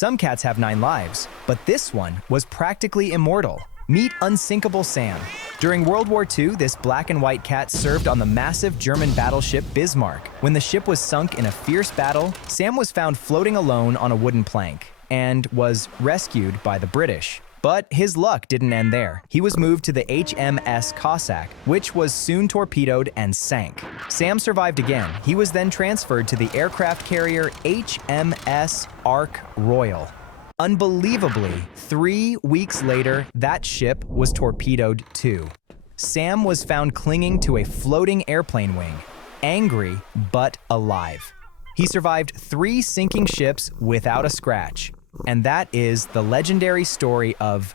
Some cats have 9 lives, but this one was practically immortal. Meet Unsinkable Sam. During World War II, this black and white cat served on the massive German battleship Bismarck. When the ship was sunk in a fierce battle, Sam was found floating alone on a wooden plank and was rescued by the British. But his luck didn't end there. He was moved to the HMS Cossack, which was soon torpedoed and sank. Sam survived again. He was then transferred to the aircraft carrier HMS Ark Royal. Unbelievably, 3 weeks later, that ship was torpedoed too. Sam was found clinging to a floating airplane wing, angry but alive. He survived 3 sinking ships without a scratch. And that is the legendary story of